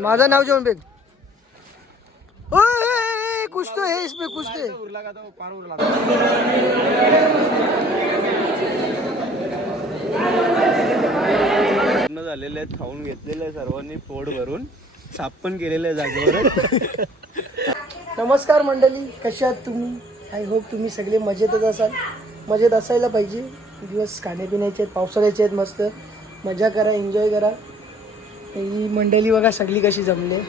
माझं नाव जेवण बेग. ओए कुछ तो है इसमें, कुछ तो है. पूर्ण झालेले आहेत, खाऊन घेतलेले आहे सर्वांनी पोट भरून, साफ पण केलेलं आहे जागेवर. नमस्कार मंडळी, कशा आहात तुम्ही? आय होप तुम्ही सगळे मजेतच असाल. मजेत असायला पाहिजे. दिवस खाण्यापिण्याचे आहेत, पावसाळ्याचे आहेत, मस्त मजा करा, एन्जॉय करा. ही मंडळी बघा सगळी कशी जमले.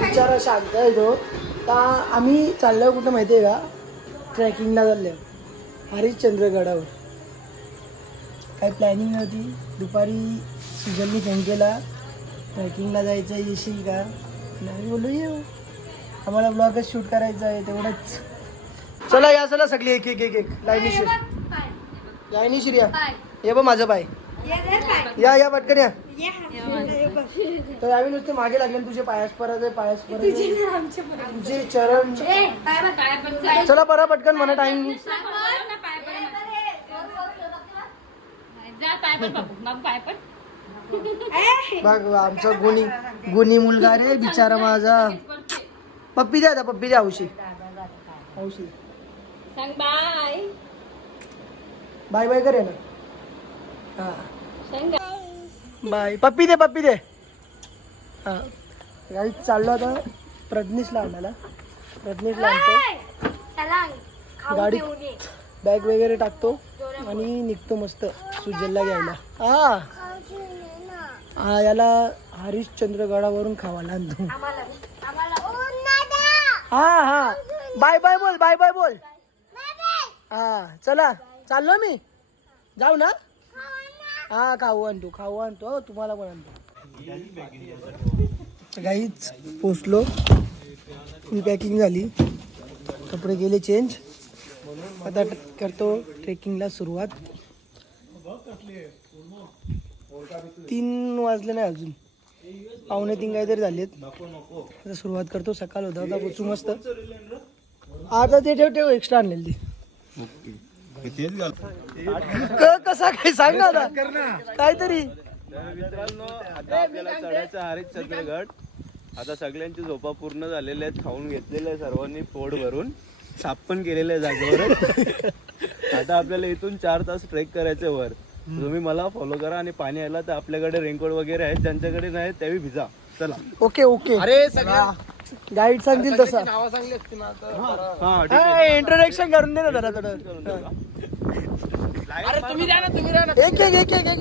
विचारा शांत आहे तो. आम्ही चाललो कुठं माहिती आहे का? ट्रेकिंगला चाललो हरिश्चंद्रगडावर. काही प्लॅनिंग नव्हती. दुपारी सुजलनी फोन केला, ट्रेकिंगला जायचं आहे, येशील का? नाही बोलू येऊ, आम्हाला ब्लॉगच शूट करायचं आहे तेवढंच. चला या, चला सगळी एक एक एक एक लाईनीशीर, लाईनीशीर या. हे बघ माझं पाय, या या पटकन या. तर आम्ही नुसते मागे लागले, तुझे पायास परत आहे, पायास परत तुझे चरण. चला बरं पटकन, म्हणा टाइम. बघ आमचा गुणी मुलगा रे बिचारा माझा. पप्पी द्या, पप्पी द्या. औषधी बाय बाय करे ना. हा बाय. पप्पी दे, पप्पी दे. हा गाडी चाललो आता प्रज्ञेशला आणायला. प्रज्ञेशला आणतो, गाडी बॅग वगैरे टाकतो आणि निघतो मस्त सुजलला घ्यायला. हा याला हरिश्चंद्रगडावरून खावायला आणतो. हा हा बाय बाय बोल, बाय बाय बोल. हा चला चाललो मी, जाऊ ना. हा खाऊ आणतो तुम्हाला पण आणतो. काहीच पोचलो, फुल पॅकिंग झाली, कपडे गेले चेंज. आता करतो ट्रेकिंगला सुरुवात. 3 वाजले नाही अजून, 2:45 काहीतरी झालेत. आता सुरुवात करतो. सकाळ होता, आता पोचू मस्त. आता ते ठेव एक्स्ट्रा आणलेली कसा काय सांग ना आता काहीतरी. मित्रांनो आता आपल्याला चढायचं हरिश्चंद्रगड. आता सगळ्यांची झोपा पूर्ण झालेल्या आहेत, खाऊन घेतलेलं आहे सर्वांनी पोट भरून, साफ पण केलेलं आहे जागेवर. आता आपल्याला इथून 4 तास ट्रेक करायचं वर. तुम्ही मला फॉलो करा आणि पाणी आला तर आपल्याकडे रेनकोट वगैरे आहेत, ज्यांच्याकडे नाही त्यावेळी भिजा. चला ओके ओके. अरे गाईड सांगतील तसं. इंट्रोडक्शन करून दे ना जरा थोडं. एक एक एक एक एक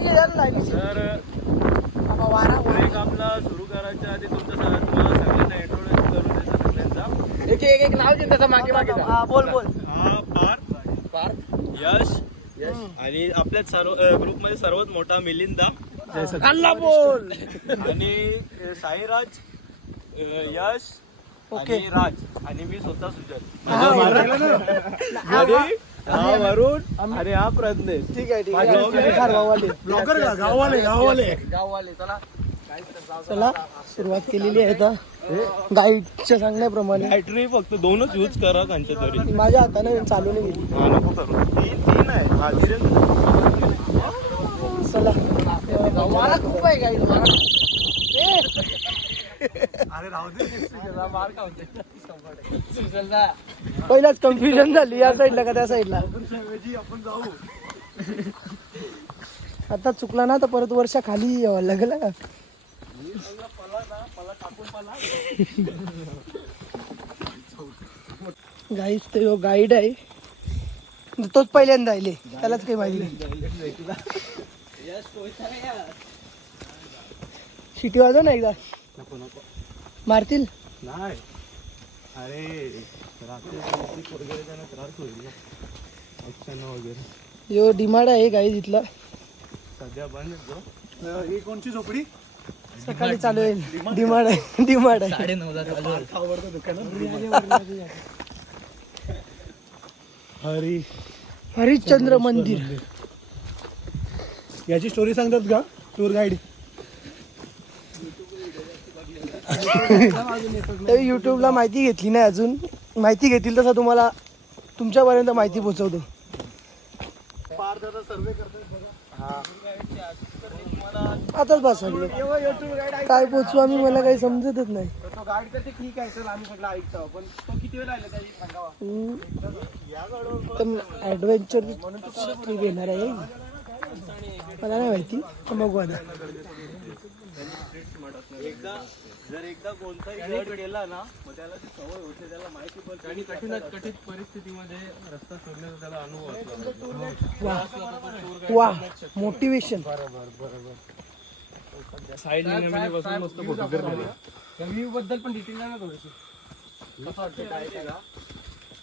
कामला सुरू करायच्या आधी तुम्हाला सगळ्यांना इंट्रोडक्शन करून द्यायचं सगळ्यांचा. एक एक एक नाव दे त्याचा मागे मागे. बोल बोल. पार्थ, यश आणि आपल्या सर्व ग्रुप मध्ये सर्वात मोठा मिलिंदा बोल. आणि साईराज, यश आणि राज आणि मी स्वतः सुजल. हा वरुण आणि हा प्रज्ञेश. ठीक आहे ठीक आहे. गाववाले चला सुरुवात केलेली आहे आता गाईडच्या सांगण्याप्रमाणे. बॅटरी फक्त 2च यूज करा त्यांच्या तरी. माझ्या हाताने चालू नाही गेली. तीन आहे. चला मला खूप आहे गाईड. अरे राहू दे, मार खावते. पहिलाच कन्फ्युजन झाली, या साईडला का त्या साईडला. आपण जाऊ. आता चुकला ना तर परत वर्षा खाली यावं लागेल. गाईड तो गाईड आहे, तोच पहिल्यांदा आले, त्यालाच काही माहिती नाही. शिटी वाजव ना एकदा. मारतील नाही. अरे यो डिमांड आहे गाईड इथला. सध्या बंद. ही कोणची झोपडी? सकाळी चालू आहे. डिमांड आहे, डिमांड आहे. 9:30 हरिश्चंद्र मंदिर. याची स्टोरी सांगतात का टूर गाईड? तर युट्यूबला माहिती घेतली नाही अजून. माहिती घेतील तसं तुम्हाला तुमच्यापर्यंत माहिती पोहोचवतो. आताच बस काय पोचू आम्ही, मला काही समजतच नाही. ऍडव्हेंचर घेणार आहे मला नाही माहिती, पण बघू आता. जर एकदा कोणताही गड गेला ना मग त्याला ती सवय होते, त्याला माहिती पडते आणि कठीण परिस्थितीमध्ये रस्ता शोधण्याचा त्याला अनुभव असतो. वा मोटिवेशन. रिव्ह्यू बद्दल पण डिटेल ना थोडीशी. कसं वाटतं काय ते का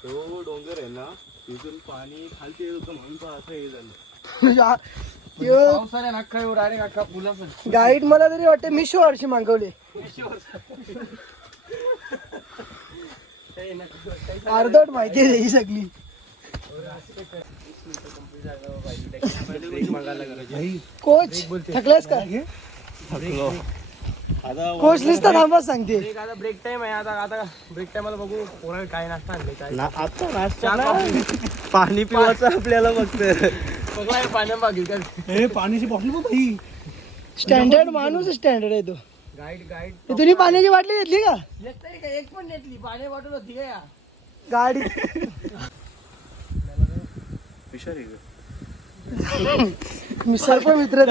तो डोंगर आहे ना, तिथून पाणी खालती येत होतं म्हणून तो असं हे झालं. पावसाने नाका एवढा आणि नाका फुलाचं. गाईड मला तरी वाटते मिशो हरशी मागवले. अर्धवट माहिती आहे ही सगळी. कोच थकलास का? कोच लिस्ट थांबा सांगते. आता ब्रेक टाइम आहे. आता ब्रेक टाइमला बघू कोणाला काय नाश्ता आणले काय. आता नाश्ता पाणी पिवायचं आपल्याला फक्त. बघा पाण्या मागेल काय. पाण्याची बॉटल बघ भाई. स्टँडर्ड माणूस स्टँडर्ड आहे तो. गाईड तुम्ही पाण्याची बाटली घेतली का? एक पण घेतली. पाणी बॉटल होती का या गाडी मी सर्व मित्र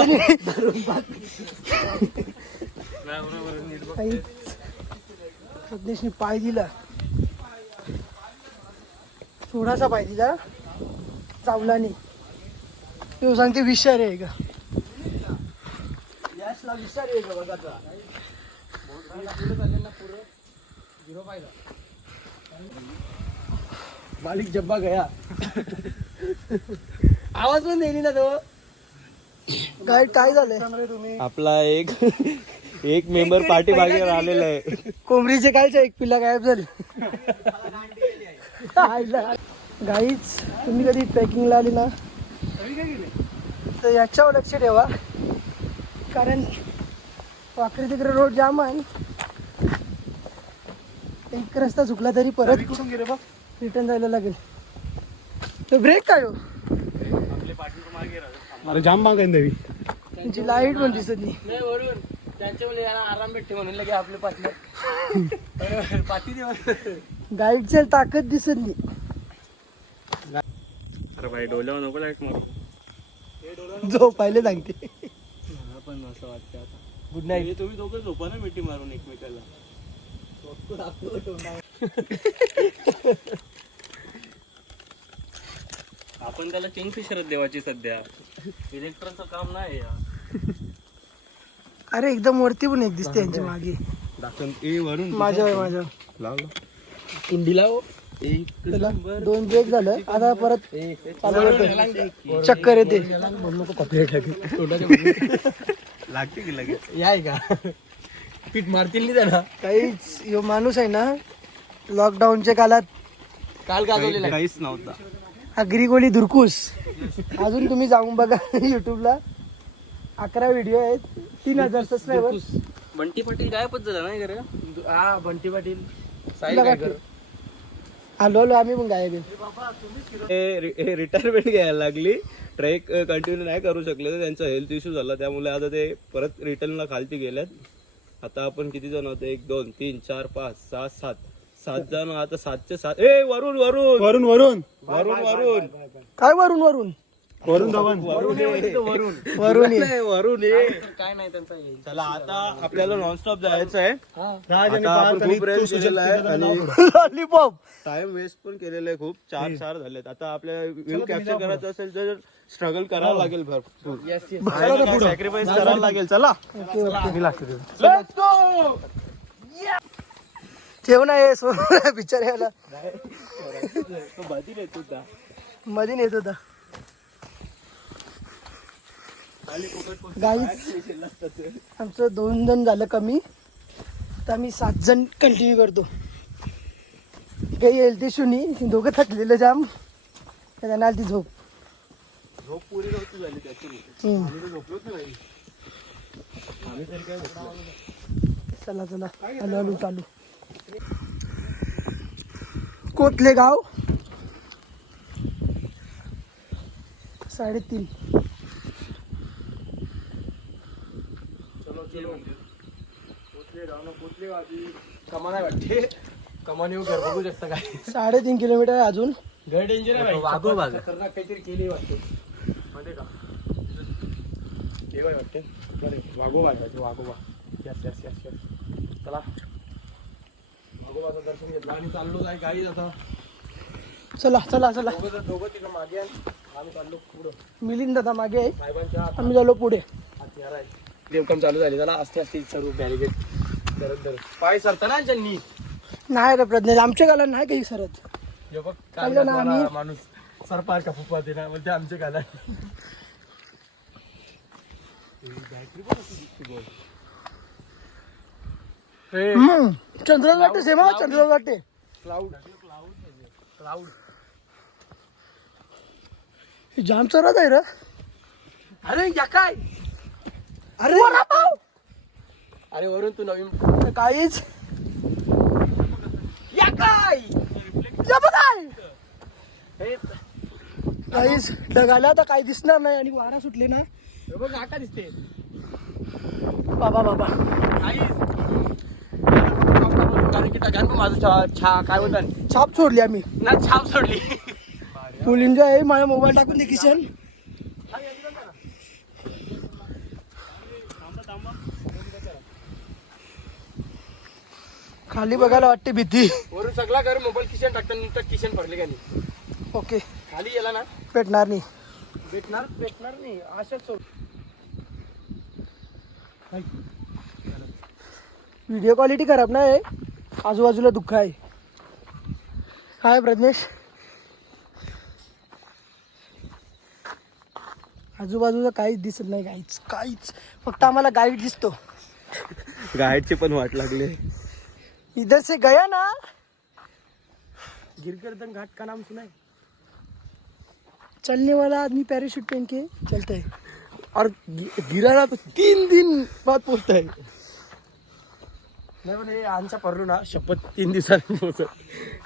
सदेशने पाय दिला, थोडासा पाय दिला चावला नाही. तू सांगते विषार आहे का? विचार आहे का बघा. मालिक जब्बा गया. आवाज पण देली ना तो. गाईड काय झालंय तुम्ही? आपला एक मेंबर पाठी मागे आलेला आहे. कोंबडीचे काय एक पिल्ला गायब झाले. गाईच तुम्ही कधी ट्रेकिंगला आली ना तर याच्यावर लक्ष ठेवा, कारण वाकडी तिकडे रोड जाम आहे. एक रस्ता चुकला तरी परत रिटर्न जायला लागेल. तो ब्रेक काय हो? अरे जाम माग आहे देवी. त्यांची लाईट पण दिसत नाही. वरून त्यांच्या मुले आराम भेटते म्हणून लगे आपले पार्टनर पाठी दे. गाईडची ताकद दिसत नाही. अरे भाई डोल्यावर नको लाईट मारू. जो पहिले सांगते. पण असं वाटतं आता. Good night. तुम्ही दोघं झोपा ना मिठी मारून एकमेकाला. आपण त्याला किंगफिशरच देवाची सध्या. इलेक्ट्रॉनचं काम नाही. अरे एकदम वरती पण एक दिसते यांच्या मागे. वरून माझ्या लावलं कुंडीला त्याला 2 ब्रेक झालं, आता परत चालू होतं. चक्कर येते. लागते की लगेच. याय का पीठ मारतील नाही त्यांना. काहीच यो माणूस आहे ना, लॉकडाऊनच्या काळात काल गाजवलेला काहीच नव्हता. अग्रिकोली दुरकुस. अजून तुम्ही जाऊन बघा युट्यूबला. 11 व्हिडिओ आहेत, 3000 सबस्क्रायबर. बंटी पाटील गायबच झाला नाही खरं. हा बंटी पाटील आलो आम्ही पण गायब. रिटायरमेंट घ्यायला लागली. ट्रेक कंटिन्यू नाही करू शकले तर त्यांचा हेल्थ इश्यू झाला, त्यामुळे आता ते परत रिटर्नला खालती गेल्यात. आता आपण किती जण होतो? 1 2 3 4 5 6 7 जण. आता 7चे 7. वरून वरून वरून वरून वरून वरून काय वरून वरून वरून वरून वरून काय नाही त्यांचा. चला आता आपल्याला नॉनस्टॉप जायचं आहे. राज आता आपण खूप प्रयत्न केलेला आहे आणि लॉलीपॉप टाइम वेस्ट पण केलेला आहे खूप. 4 झालेत. आता आपल्याला व्ह्यू कॅप्चर करायचं असेल तर स्ट्रगल करावं लागेल भरपूर. सॅक्रिफाईस करायला लागेल. चला ठेव ना हे बिचाऱ्याला मध्ये नेत होता. गाईज आमचं 2 जण झालं कमी, तर आम्ही 7 जण कंटिन्यू करतो. काही येईल ते शुनी, दोघं थकलेलं जाम, त्यांना आली ती झोप. झोप पुरी नव्हती झाली त्याची. चला चला हळूहळू चालू. कोथले गाव 3:30. कमान आहे वाटते. कमान येऊ घर बघू शकता काय. 3.5 किलोमीटर आहे अजून. घर डेंजर आहे. वाघोबा. खतरनाक काहीतरी केली वाटते. मध्ये का हे काय वाटते. वाघोबा आहे वाघोबा. Yes yes yes yes. चला वाघोबाचं दर्शन घेतलं आणि चाललो जाय गाडी आता. चला चला चला. दोघं तिथं मागे आहे. आम्ही चाललो पुढं. मिलिंद दादा मागे आहे, साहेबांच्या आम्ही झालो पुढे. हत्यार आहे. देवकाम चालू झाले. त्याला असते असते सर्व बॅरिगेड करत धरत पाय सरता ना त्यांनी. नाही रे प्रज्ञा, आमच्या गाला नाही काही सरत. हे बघ चाललो ना आम्ही. माणूस सरपार का फुफा ते ना म्हणजे आमच्या गाला. चंद्र वाटते सेमा, चंद्र वाटते. क्लाउड क्लाउड जाम चरत आहे रे. अरे या काय. अरे वडापाव. अरे वरून तू नवीन काहीच या काय. हे काहीच ढगाला तर काही दिसणार नाही आणि वारा सुटले ना. हे बघ आका दिसते. बाबा बाबा कारण की टाकान पण माझं छा काय बोलतात छाप सोडली आम्ही. ना छाप सोडली. मुलींचा आहे माझा मोबाईल टाकून दे किशन. खाली बघायला वाटते भीती. वरून सगळा घर मोबाईल किशन टाकतात नंतर किशन भरले का नाही. ओके खाली गेला ना भेटणार नाही. भेटणार नाही अशाच सोड. व्हिडिओ क्वालिटी खराब नाही, आजूबाजूला दुःख आहे. काय प्रज्ञेश, आजूबाजूला काहीच दिसत नाही. काहीच काहीच फक्त आम्हाला गाईड दिसतो. गाईडची पण वाट लागली. इधर से गया ना. गिरगर्दन घाट का नाम सुना है. चलने वाला आदमी पैराशूट पहन के चलता है और गिरा ना तो 3 दिन बाद पोहोचता है. नाही पण हे आमच्या परलो ना शपथ 3 दिवसांनी पोहोचत.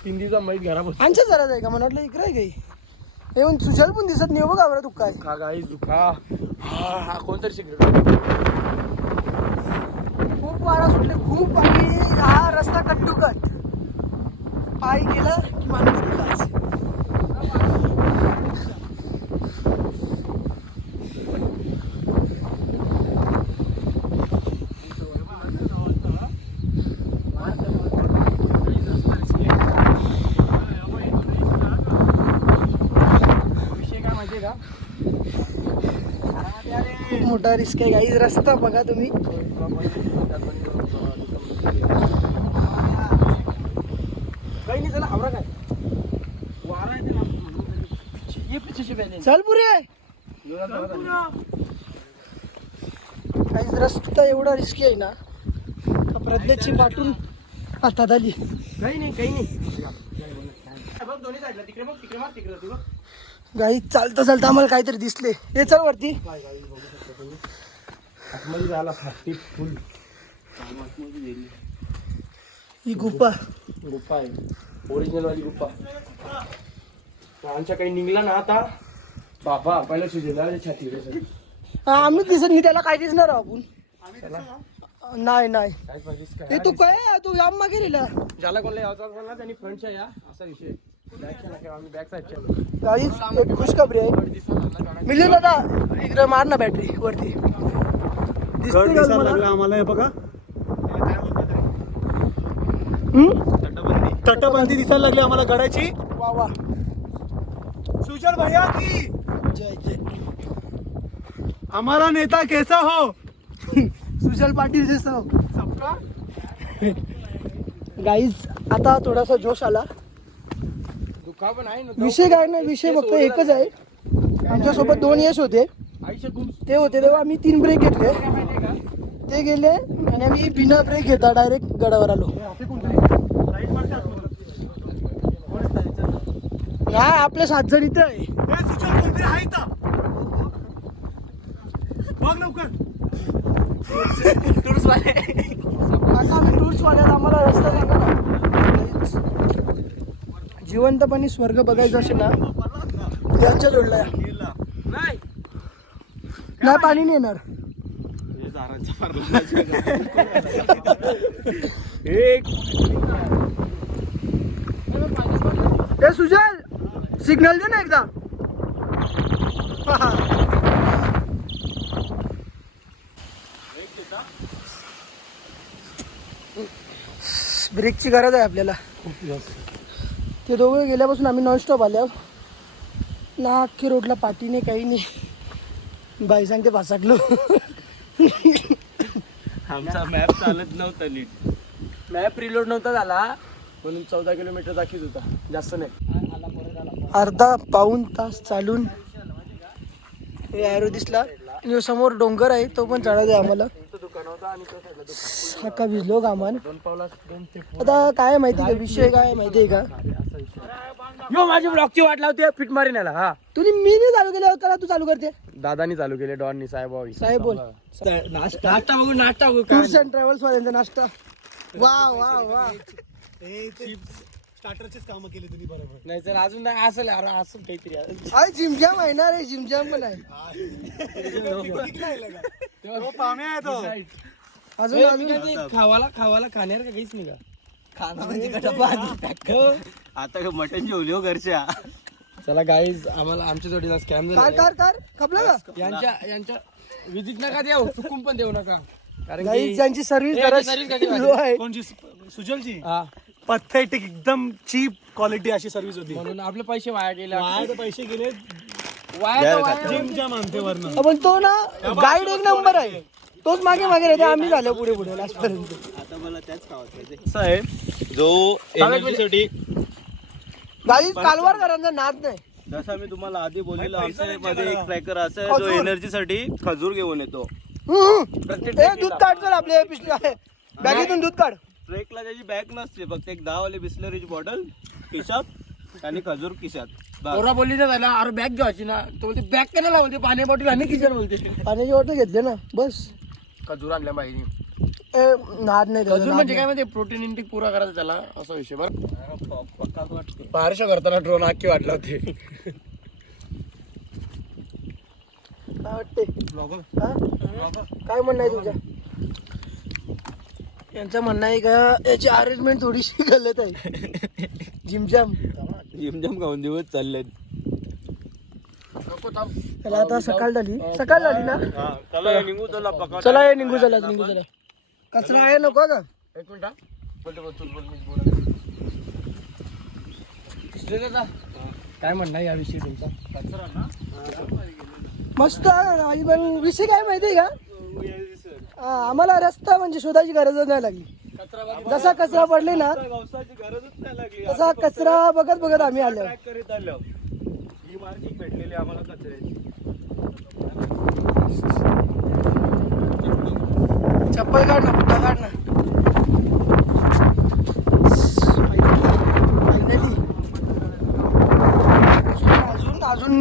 3 दिवसा मध्ये घरा पोहोच. आमच्या जरा आहे का म्हटलं इकडे आहे काही. हे पण सुजल पण दिसत नाही बघा बरं दुःख आहे. खा गाई दुखा. हा कोणतरी सिगरेट. खूप वारा सुटले खूप आणि हा रस्ता कट्टुकट. पायी गेला की माणूस गेलाच. खूप मोठा रिस्क आहे काही. रस्ता बघा तुम्ही. काही नाही. चला आवरा काय वारा आहे ना. ये पीछे से पहले चल पुरे. काहीच रस्ता एवढा रिस्की आहे ना का प्रज्ञेची पाठून हातात आली. काही नाही. बघ दोन्ही साईडला तिकडे बघ तिकडे मार तिकडे तू बघ. गाई चालता चालता आम्हाला काहीतरी दिसले. हे चल वरती. काय गाई बघू शकतो तुम्ही. आतमध्ये झाला प्लास्टिक फुल. ही गुफा गुप्पा आहे. ओरिजिनल वाली गुप्पा. आमच्या काही निघला ना आता बाबा पहिला सुजेला छाती रे. आम्ही दिसत नाही त्याला. काय दिसणार आहोत आपण. नाही नाही काय पाहिजे हे तू काय तू याम मागे गेला. ज्याला कोणला यायचा असेल ना त्यांनी फ्रंटच्या या असा विषय. आम्ही बॅक साईडच्या गाईच एक खुशखबरी आहे. मिळेल दादा इकडे मार ना बॅटरी वरती. दिसते का तुम्हाला? आम्हाला हे बघा हम्म? तटबंदी दिसायला लागली आम्हाला गडाची. वा वा. सुजल भैया की जय जय. हमारा नेता कैसा हो. सुजल पाटील जसं सबका गाईज आता थोडासा जोश आला. दुःखा पण आहे ना. विषय काय नाही, विषय फक्त एकच आहे. आमच्यासोबत 2 यश होते. आयुष्यात खूप ते होते तेव्हा आम्ही 3 ब्रेक घेतले. माहिती आहे ते गेले आणि आम्ही बिना ब्रेक घेता डायरेक्ट गडावर आलो. नाही आपले 7 जण इथे आहे. बघ लवकर. का आता आम्ही टूर्स वाल्यात आम्हाला रस्ता सांगा ना. जिवंतपणे स्वर्ग बघायचं असेल ना यांच्या जोडला नाही नाही पाणी नाही येणार. ए सुजल सिग्नल दे ना एकदा. ब्रेकची गरज आहे आपल्याला. ते दोघं गेल्यापासून आम्ही नॉनस्टॉप आल्या ना. अख्खी रोडला पाठी नाही काही नाही. बाई सांगते पासाकलो. आमचा मॅप चालत नव्हता नीट. मॅप रिलोड नव्हता झाला म्हणून 14 किलोमीटर दाखवत होता, जास्त नाही. अर्धा पाऊण तास चालून हे ॲरो दिसला आणि समोर डोंगर आहे तो पण चढायचा आहे आम्हाला. दुकान होता आणि तो साईडला दुकान. साका भिजलो गामान. 2 पावला 2 ते आता काय माहिती का विषय काय माहिती आहे का. यो माझी ब्लॉकची वाट लावते फिट मारीन याला. हा तुम्ही मी नाही चालू केलं होतं तू चालू करते. दादानी चालू केले, डॉननी, साहेब बोल. नाश्ता बघू टूर्स अँड ट्रॅव्हल्स वाल्यांचा नाश्ता. वा वा वा. स्टार्टरचेच कामं केली तुम्ही बरोबर. नाही तर अजून नाही असेल असं काहीतरी. अरे जिमजाम आहे ना रे. जिमजाम पण आहे अजून अजून. खावाला खाण्यार का काहीच नाही का. आता मटण जेवली हो घरच्या. चला गाईज आम्हाला आमच्या जोडीला स्कॅम कार झाला. कार कार खपला का यांच्या विजिट नका देऊ, चुकून पण देऊ नका. कारण गाईज की त्यांची सर्व्हिस ए, service कधी लो आहे. कोणची सुजलची हा, पथेटिक एकदम चीप क्वालिटी अशी सर्व्हिस होती. म्हणून आपले पैसे वाया गेले. वाया पैसे गेले. वाया जिमच्या मानते वरनं. पण तो ना गाईड एक नंबर आहे. तोच मागे मागे राहते. आम्ही झालो पुढे पुढे लास्ट पर्यंत. आता मला त्याच खावायचं असं आहे जो एनर्जीसाठी. गाईज कालवारकरांचा नाद नाही. जसा मी तुम्हाला आधी बोललेलो आमच्या मध्ये एक ट्रॅकर असा आहे जो एनर्जीसाठी खजूर घेऊन येतो. ए दूध काढ चल आपल्या पिशल्या बॅगेतून दूध काढ. ट्रेकला त्याची बॅग नसते, फक्त एक 10 वाली बिस्लरीची बॉटल खिशात आणि खजूर खिशात. बस. पोरा बोलली ना त्याला, अरे बॅग घ्यायची ना. तो बोलते बॅग काय ना बोलते, पाणी बॉटल आणि किचन बोलते. पाण्याची बॉटल घेतले ना बस. खजूर आणल्या पाहिजे. ए नाद नाही त्याचा, खजूर नाद म्हणजे नाही. काय माहिती, प्रोटीन इंटेक पुरा करायचा त्याला, असा विषय. बरं पारशा करताना ड्रोन आखी वाटला होते. काय वाटते हा? काय म्हणणं आहे तुझं. यांचं म्हणणं आहे का याची अरेंजमेंट थोडीशी गलत आहे. जिमजाम जिमजम खाऊन दिवस चालले. त्याला आता सकाळ झाली ना. चला निघू, चला पकड. चला ये निघू चला निघू चला. कचरा आहे नको का. एक मिनिट हा. बोलतो बोल मी बोला. काय म्हणणं आहे याविषयी तुमचा. मस्त माझी पण विषय काय माहितीये का. आम्हाला रस्ता म्हणजे शोधायची गरजच नाही लागली. जसा कचरा पडले ना पावसाची गरजच नाही लागली. तसा कचरा बघत बघत आम्ही आलो. ट्रॅक करीत आलो. ही मार्किंग भेटलेली आम्हाला कचऱ्याची. चप्पल काढ ना कुठं काढ ना. फायनली अजून अजून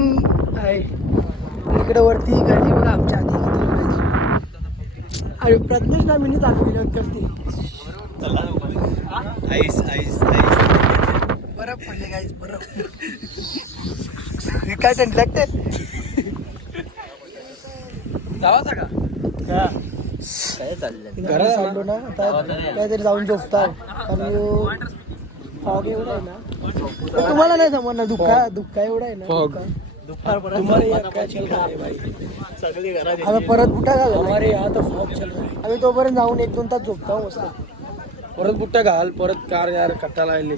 आहे इकडे वरती गाडी बघा आमच्या आधी किती लोकांची. आणि प्रज्ञेश ना मिनी चालू केली करते. Ice ice ice. बरफ पडले गाईस बरफ. हे काय थंडी लागते. जावाचा का काय चाललंय. घरात चाललो ना आता काहीतरी जाऊन झोपता. कारण फॉग एवढा आहे ना ते तुम्हाला नाही समजणार. दुःख एवढा आहे ना. Fog. आता परत बुटा घाल. आम्ही तोपर्यंत जाऊन 1-2 तास झोपतो मस्त. परत बुट्टा घाल, परत कार यार कट्टाला आले.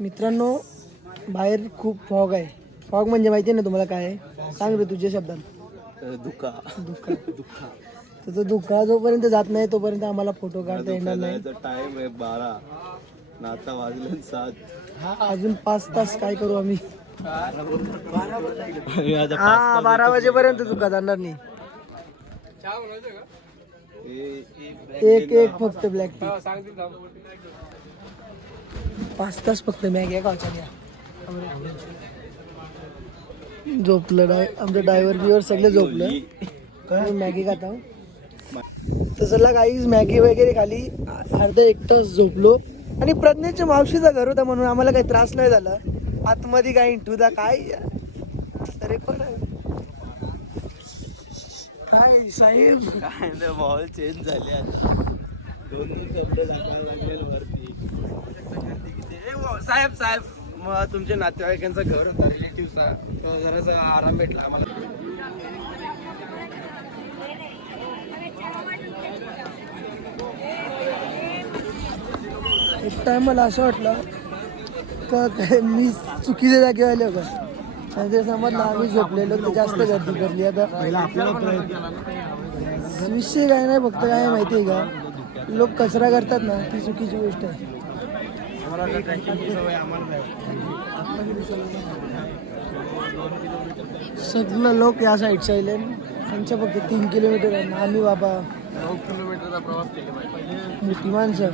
मित्रांनो बाहेर खूप फॉग आहे. फॉग म्हणजे माहिती आहे ना तुम्हाला काय आहे. सांग रे तुझ्या शब्दात. दुका तर दुःखा जोपर्यंत जात नाही तोपर्यंत आम्हाला फोटो काढता येणार नाही. टाइम आहे 12. आता वाजले 7. अजून 5 तास काय करू आम्ही. आता हा 12 वाजेपर्यंत दुःखा जाणार नाही. एक फक्त ब्लॅक टी. 5 तास फक्त मॅगी खायच्या. झोपलं आमचं ड्रायव्हर बिवर सगळे झोपलं. काय मॅगी खाता तसला काहीच मॅगी वगैरे खाली अर्धा एक तास झोपलो. आणि प्रज्ञेच्या मावशीचं घर होता म्हणून आम्हाला काही त्रास नाही झाला. आतमध्ये काय इंटूदा काय अरे पण काय साहेब काय नाही माहोल चेंज झाले आता. 2 कपडे टाकायला लागले वरती. साहेब साहेब मग तुमच्या नातेवाईकांचं घर होतं रिलेटिव्हचा जरासा आराम भेटला आम्हाला. एक टाइम मला असं वाटलं का काय मी चुकीच्या जागेवर आलो का. आणि ते समजलं आम्ही झोपलेलो तर जास्त गर्दी करली. आता विषय काय नाही फक्त काय माहिती आहे का लोक कचरा करतात ना ती चुकीची गोष्ट आहे. सगळं लोक या साईडच्या आले त्यांच्या फक्त 3 किलोमीटर आहे. आम्ही बाबा 9 किलोमीटरचा प्रवास केला पाहिजे. मोठी माणसं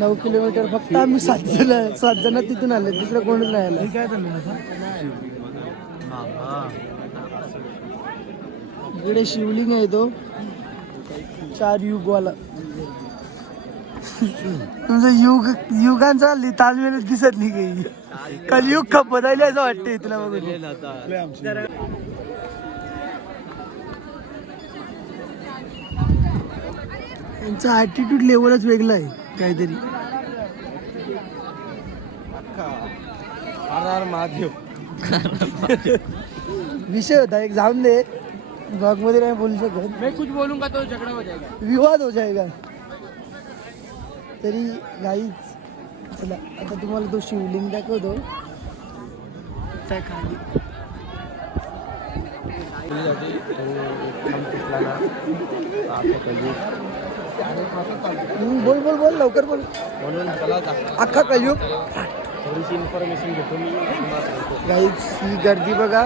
9 किलोमीटर फक्त आम्ही 7 जण तिथून आले. दुसरं कोणच नाही आलं. इकडे शिवलिंग आहे तो 4 युगवाला. तुमचं युगांचा ताजमहल दिसत नाही काही. कलयुग का बदलले असं वाटतंय तुला बघून. त्यांचा ॲटिट्यूड लेवलच वेगळा आहे काहीतरी. महादेव विषय होता एक जाऊन दे ब्लॉग मध्ये नाही बोलू शकत. मैं कुछ बोलूंगा तो झगड़ा हो जाएगा. विवाद हो जाएगा. तरी गाईच चला आता तुम्हाला तो शिवलिंग दाखवतो त्या खाली. बोल बोल बोल लवकर बोल. म्हणून चला अख्खा कलयुग थोडीशी इन्फॉर्मेशन घेतो मी. गाईच ही गर्दी बघा.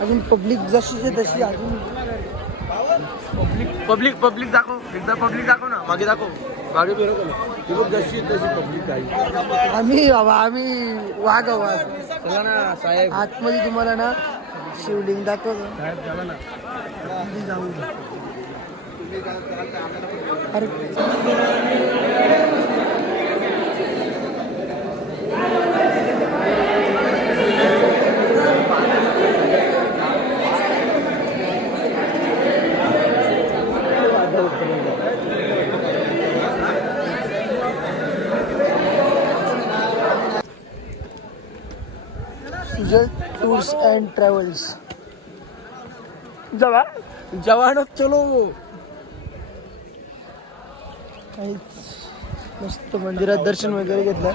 अजून पब्लिक जशीच्या तशी अजून पब्लिक दाखव एकदा. पब्लिक दाखव ना मागे दाखव. मागे बरोबर जशी तशी पब्लिक आहे. आम्ही वाघ आवाज. चला ना साहेब. आतमध्ये तुम्हाला ना शिवलिंग दाखवतो. साहेब चला ना. जाऊ अरे सुजल टूर्स अँड ट्रॅव्हल्स. जवान चलो. मस्त मंदिरात दर्शन वगैरे घेतलं.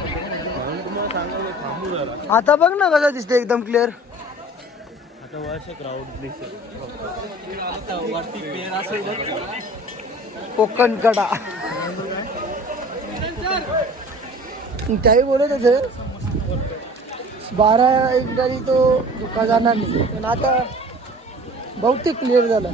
आता बघ ना कसं दिसते एकदम क्लिअर. आता वर्ष क्राऊड दिसेल. कोकण कडा त्याही बोलत होते 12-1 तरी तो धोका जाणार नाही. पण आता बहुतेक क्लिअर झाला.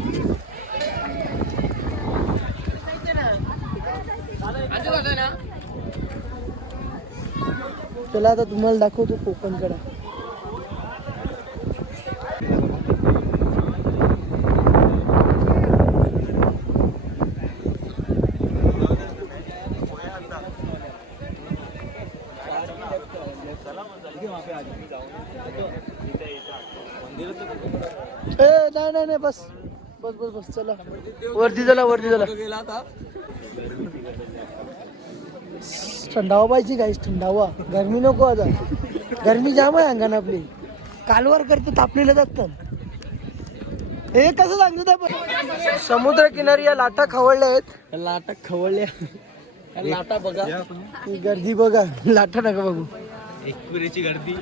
चला आता तुम्हाला दाखवतो कोकण कडा. नाही बस बस बस बस चला वरती चला. थंडावा पाहिजे काहीच. थंडावा गरमी नको. आता गरमी जाम आहे अंगाने आपली. कालवार करतो तापलेलं जातात. हे कसं सांगतो आपण. समुद्र किनारी या लाटा खवळल्या आहेत. लाटा खवळल्या. लाटा बघा. ही गर्दी बघा. लाटा नका बघू. एकविरेची गर्दी.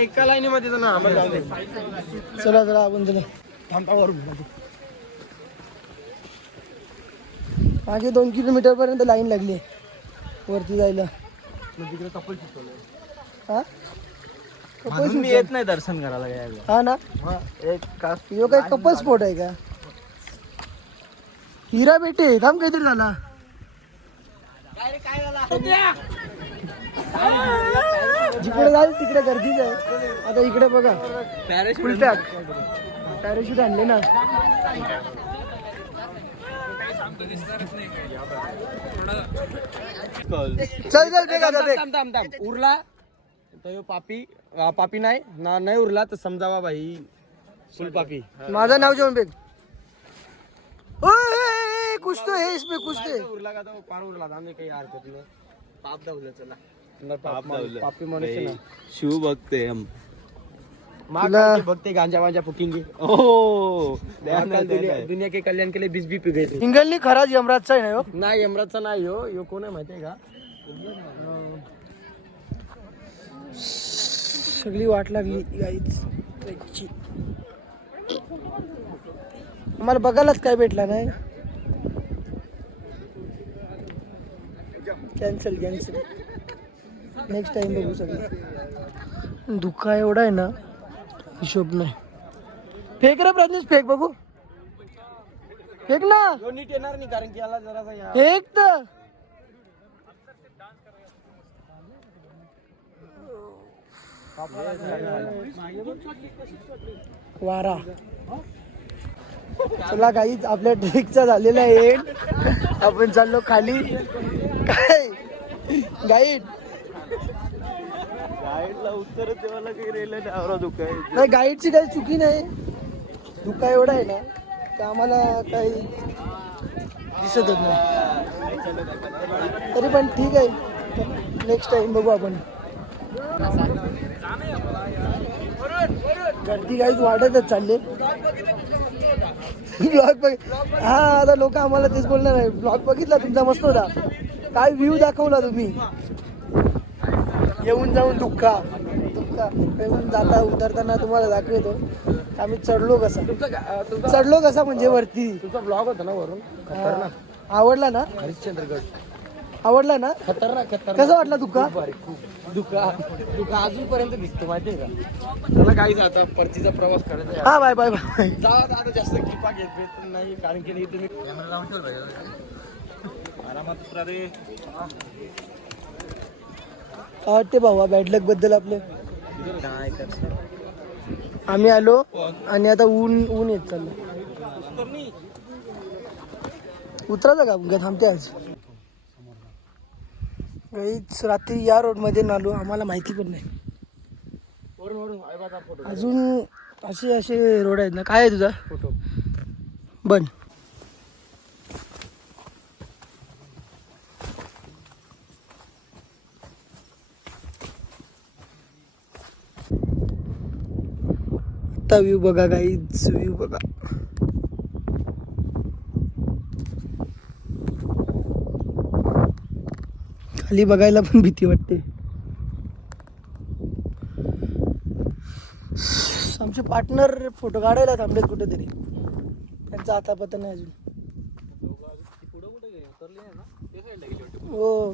एका लाईनीमध्ये ना आम्हाला जाऊ दे. चला आपण चला. मागे 2 किलोमीटर पर्यंत लाईन लागली वरती जायला. हा म्हणून मी येत नाही दर्शन करायला यायला. हा ना. एक का यो काय कपल स्पॉट आहे का. हिरा बेटे थांब काहीतरी झाला. जिकडे जाईल तिकडे गर्दीच आहे. आता इकडे बघा फुल पॅक पॅराशूट आणले ना. चल चल बेग आता बेग. उरला तर ह्यो पापी पापी नाही उरला तर समजावा भाई फुल पापी. माझं नाव जेवण बेग. ओए कुछ तो है इसमें कुछ तो है. उरला का तो पार उरला आम्ही काही हरकत नाही. पाप धावलं चला. पाप धावलं. पापी मनुष्य ना. शिव भक्ते हम. तुला बघते गांजा वांजा फुकिंगे. ओ दुनिया के कल्याण के लिए 20 पी गए थे. इंगलनी खराज यमराजचा आहे ना हो. नाही यमराजचा नाही यो कोण आहे माहितीये का? सगळी वाट लागली गाईच ट्रेकची. आम्हाला बघायलाच काय भेटला नाही. कॅन्सल नेक्स्ट टाइम बघू सगळं. धुका एवढा आहे ना हिशोब नाही. फेक रे प्रज्ञेश फेक बघू. फेक ना. यो नीट येणार नाही कारण की याला जरासा या फेक तर वारा. चला गाईज आपल्या ट्रेकचा झालेला आहे. आपण चाललो खाली. काय गाईड गाईडला उत्तर देवाला काही रेल्वे आवरा दुखायचं. नाही गाईडची काही चुकी नाही. धुका एवढा आहे ना तर आम्हाला काही दिसतच नाही. तरी पण ठीक आहे. नेक्स्ट टाइम बघू आपण. गर्दी काहीच वाढतच चालले. ब्लॉग हा आता लोक आम्हाला तेच बोलणार आहे. ब्लॉग बघितला तुमचा मस्त होता. काय व्ह्यू दाखवला तुम्ही. येऊन जाऊन धुका येऊन जाता उतरताना तुम्हाला दाखवतो आम्ही चढलो कसा म्हणजे वरती. तुमचा ब्लॉग होता ना वरून खतरनाक. आवडला ना हरिश्चंद्रगड आवडला ना. खतरनाक कसं वाटला धुका. दुका अजूनपर्यंत दिसतो माहितीये का? त्याला काही आता परतीचा प्रवास करायचा. हा बाय बाय बाय. जा आता जास्त क्लिपा घेत नाही कारण की तुम्ही आरामात उतरा रे. काय वाटते भावा बॅडलक बद्दल आपले. आम्ही आलो आणि आता ऊन येत चाललं. उतरायचं का अपघात थांबते आज. गाईच रात्री या रोड मध्ये नालो आम्हाला माहिती पण नाही. अजून असे रोड आहेत ना. काय आहे तुझा फोटो बन. आता व्ह्यू बघा गाईच व्ह्यू बघा. खाली बघायला पण भीती वाटते. आमचे पार्टनर फोटो काढायला थांबलेत कुठेतरी. त्यांचा आता पता नाही अजून. हो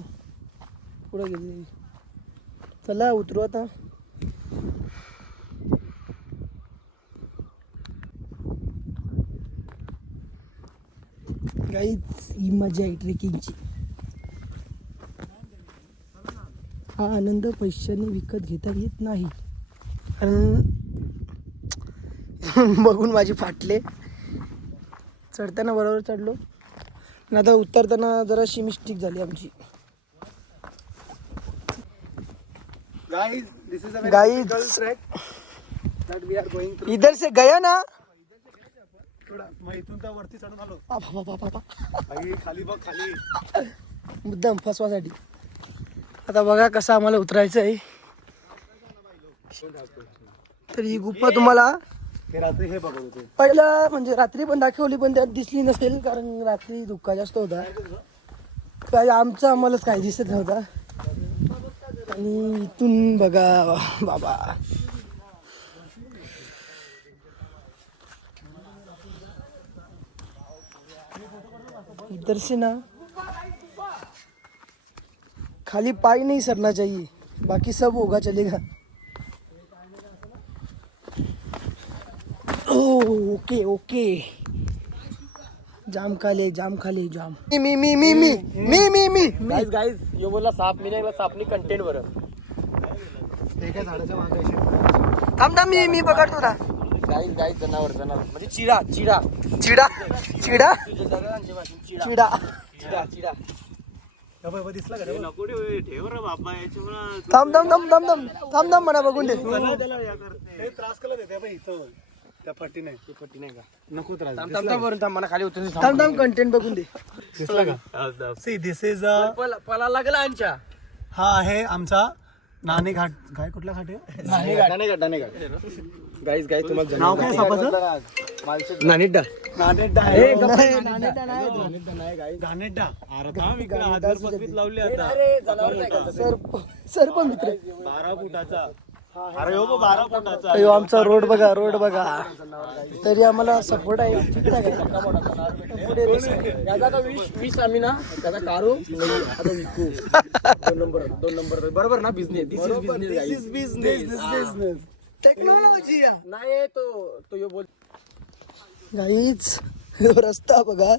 पुढे गेले. चला उतरू आता. गाईच ही मजा आहे ट्रेकिंगची. हा आनंद पैशाने विकत घेता येत नाही. कारण बघून माझी फाटले. चढताना बरोबर चढलो आणि आता उतरताना जराशी मिस्टेक झाली आमची. गाइस इधर से गया ना. इथून त्या वरती चढून आलो. खाली बघ खाली मुद्दाम फसवासाठी. आता बघा कसं आम्हाला उतरायचं आहे. तर ही गुफा तुम्हाला रात्री हे बघत होते. पहिला म्हणजे रात्री पण दाखवली पण त्यात दिसली नसेल कारण रात्री धुक्का जास्त होता. काय आमचा आम्हालाच काही दिसत नव्हता. आणि इथून बघा बाबा इधर से ना खाली पाई नहीं सरना चाहिए. बाकी सब होगा चलेगा. Okay okay. जाम खाले जाम. मी गाइस यो बोलला साप मी नाही सांपनी कंटेंट वर. एका झाडाच्या मागे थांब थांब मी पकडतो ना. गाई जनावर म्हणजे चिडा चिडा चिडा चिडा चिडा दिसला का हे नको रे, ठेव रे बाबा याच्यामुळं थांब थांब थांब थांब थांब थांब थांब म्हणा बघून दे. हे त्रास केला देते बाई इथं त्या फट्टी नाही ती पट्टी नाही का नको त्रास थांब मला खाली उतरून थांब थांब कंटेंट बघून दे. दिसला का सी दिस इज पला लागला अंच्या हा आहे आमचा नाणे घाट. काय कुठला घाट आहे? गाईज तुम्हाला नाव काय सापाचं? नानिड्डा नाणेड्डा नाही, आहे. नाणेटा नाही. घाणेड्डा. अरे थांब इकडे आधार पत्रित लावली आता सर्प मित्र 12 फुटाचा. अरे हो 12 फुटाचा. अयो आमचा रोड बघा तरी आम्हाला सपोर्ट आहे. ठीक-ठाक आहे. पुढे risk आहे. याचा का वीस आम्ही ना त्याचा कारू नाही आता विकू 2 नंबर बरोबर ना business this is business technology नाही तो यो बोल गाईच रस्ता बघा.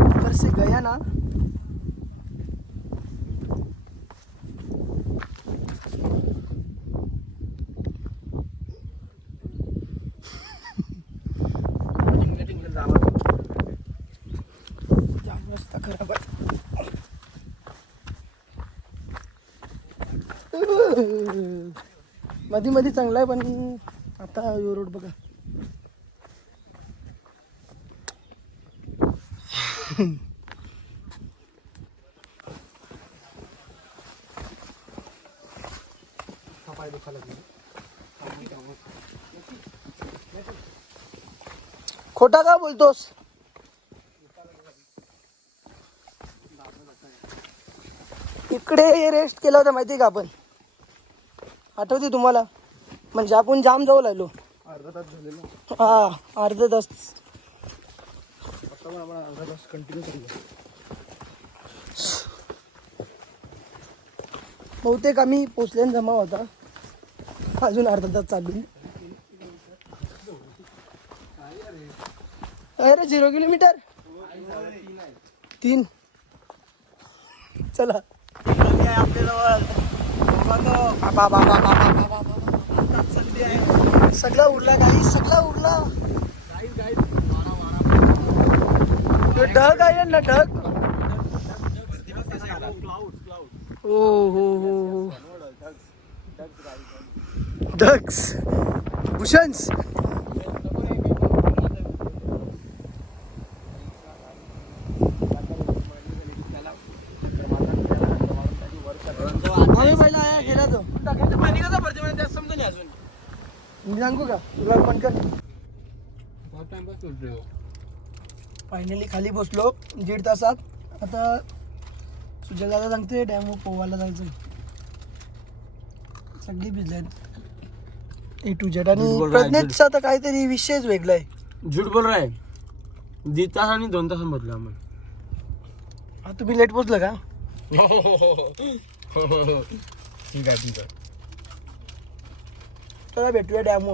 ऊपर से गया ना जाम रस्ता खराब आहे. मध्ये चांगला आहे पण आता यो रोड बघा. खोटा का बोलतोस? इकडे रेस्ट केला होता माहिती का आपण? आठवते तुम्हाला? म्हणजे आपण जाम जाऊ लागलो. अर्धा तास झालेला हा अर्धा तास अर्धा तास कंटिन्यू करूया. बहुतेक आम्ही पोचल्यान जमा होता. अजून अर्धा तास चालू. अरे 0 किलोमीटर 3. चला सगळा उरला काही सगळा उरला. ढग आहे ना ढग. हो ढग्स भूषण्स. आम्ही पहिला आया गेला तो पाणी कसं भरते म्हणजे त्यात समजा नाही अजून. मी सांगू का तुला पण कर. फायनली खाली बसलो 1.5 तासात. आता सुजलदादा सांगते डॅम पोवायला जायचं. सगळी भिजल्यात A to Z. आणि प्रज्ञेशचा तर काहीतरी विषयच वेगळा आहे. झूट बोल रहा है. 1.5 तास आणि 2 तास बदला आम्हाला. हा तुम्ही लेट पोचलं का? ठीक आहे चला भेटूया डॅम.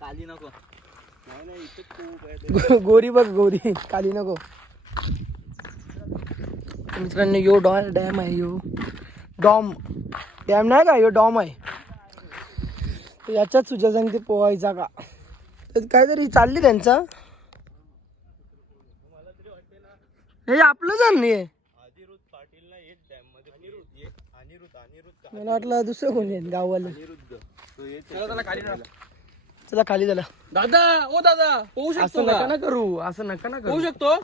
काली नको. नाही इथे खूप आहे. गोरी बघ गोरी काली नको. मित्रांनो यो डॅम आहे. यो डॉम डॅम नाही का, यो डॉम आहे. याच्यात सुजा सांगते पोहायचा का. तर काहीतरी चालली त्यांचा. हे आपलं जाण नाही. मला वाटलं दुसरं कोणी आहे गाववालं. चला खाली झाला. दादा ओ दादा होऊ शकतो. असं नका ना करू, असं नका ना होऊ करू. शकतो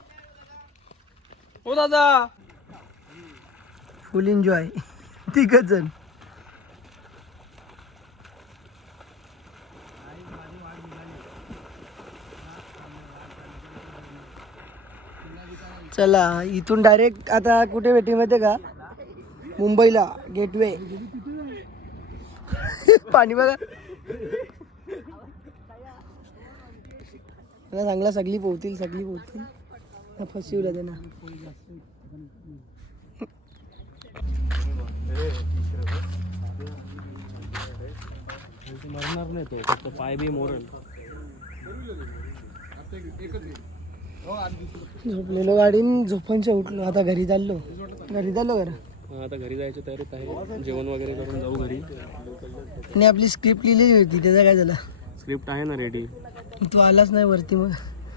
ओ दादा. फुल एन्जॉय 3 जण. चला इथून डायरेक्ट आता कुठे भेटी माहिती का? मुंबईला गेटवे. पाणी बघा. चांगला सगळी पोहतील फसवलं त्यांना. मरणार नाही तो, फक्त पाय बी मोरल. झोपलेलो गाडीन झोपांच्या उठलो. आता घरी चाललो घरा. आता घरी जायची तयारीत आहे, जेवण वगैरे करून जाऊ घरी. आणि आपली स्क्रिप्ट लिहिलेली होती त्याचा काय झाला? स्क्रिप्ट आहे ना रेडी, तू आलाच नाही वरती मग.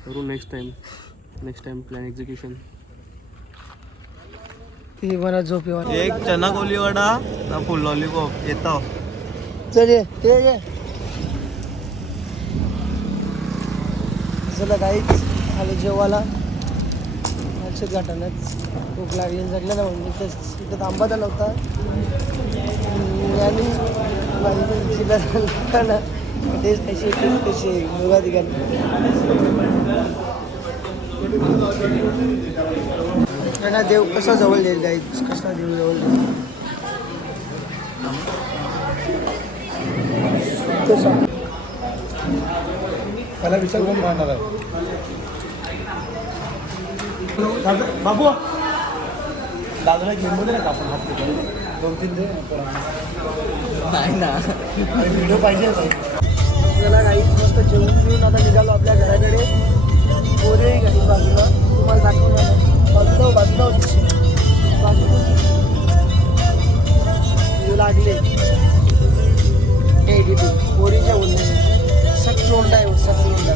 करू नेक्स्ट टाइम प्लॅन एक्झिक्युशन. ते मला झोप येवा. एक चना कोली वडा ना फुल लॉलीपॉप येतो. चल ये ते ये. चला काहीच आलं जेवायला औषध घाटानंच भूक लागली सगळ्यांना म्हणून इथं थांबा झाला होता आणि टेस्ट कशी कशी बघा तिकडे. त्यांना देव कसा जवळ देईल गाईच, कसा देव जवळ देईल ते सांग. त्याला विचार कोण मारणार आहे? बाबू दादाला घेऊन बोलले ना आपण हात 2-3 दे नाही ना व्हिडिओ पाहिजे. आपल्याला काहीच मस्त जेवून घेऊन आता निघालो आपल्या घराकडे. पोरे घरी बाजूला तुम्हाला दाखवणार बाजूला लागले एडिटिंग पोरीच्या बोलणे सकलोंडा आहे सकलोंडा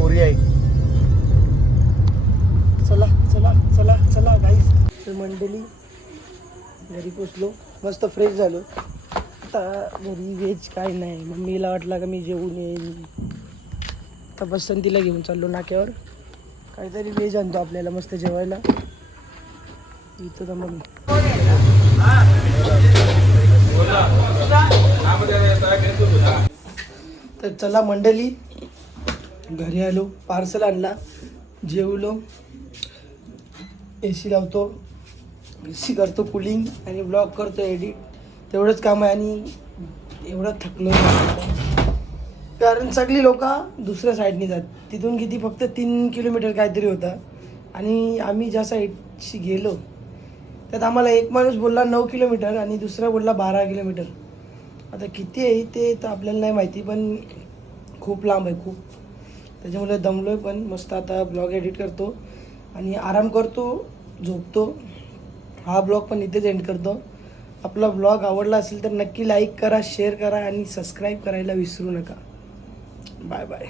पोरी आहे. चला चला चला चला गाईस. तर मंडळी घरी पोचलो, मस्त फ्रेश झालो. आता घरी व्हेज काय नाही. मम्मीला वाटलं का मी जेवून येईन, तर बसंतीला घेऊन चाललो नाक्यावर. काहीतरी व्हेज आणतो आपल्याला मस्त जेवायला. इथं तर मग तर चला मंडळी घरी आलो, पार्सल आणला, जेवलो, AC लावतो, AC करतो कूलिंग आणि ब्लॉग करतो एडिट. तेवढंच काम आहे आणि एवढं थकलो कारण सगळी लोक दुसऱ्या साईडने जात. तिथून किती फक्त 3 किलोमीटर काहीतरी होता आणि आम्ही ज्या साईडशी गेलो त्यात आम्हाला एक माणूस बोलला 9 किलोमीटर आणि दुसरा बोलला 12 किलोमीटर. आता किती आहे ते तर आपल्याला नाही माहिती, पण खूप लांब आहे खूप. त्याच्यामुळे दमलो आहे. पण मस्त आता ब्लॉग एडिट करतो आणि आराम करतो, झोपतो. हा ब्लॉग पण इथेच एंड करतो. आपला ब्लॉग आवडला असेल तर नक्की लाईक करा, शेअर करा आणि सबस्क्राईब करायला विसरू नका. Bye bye.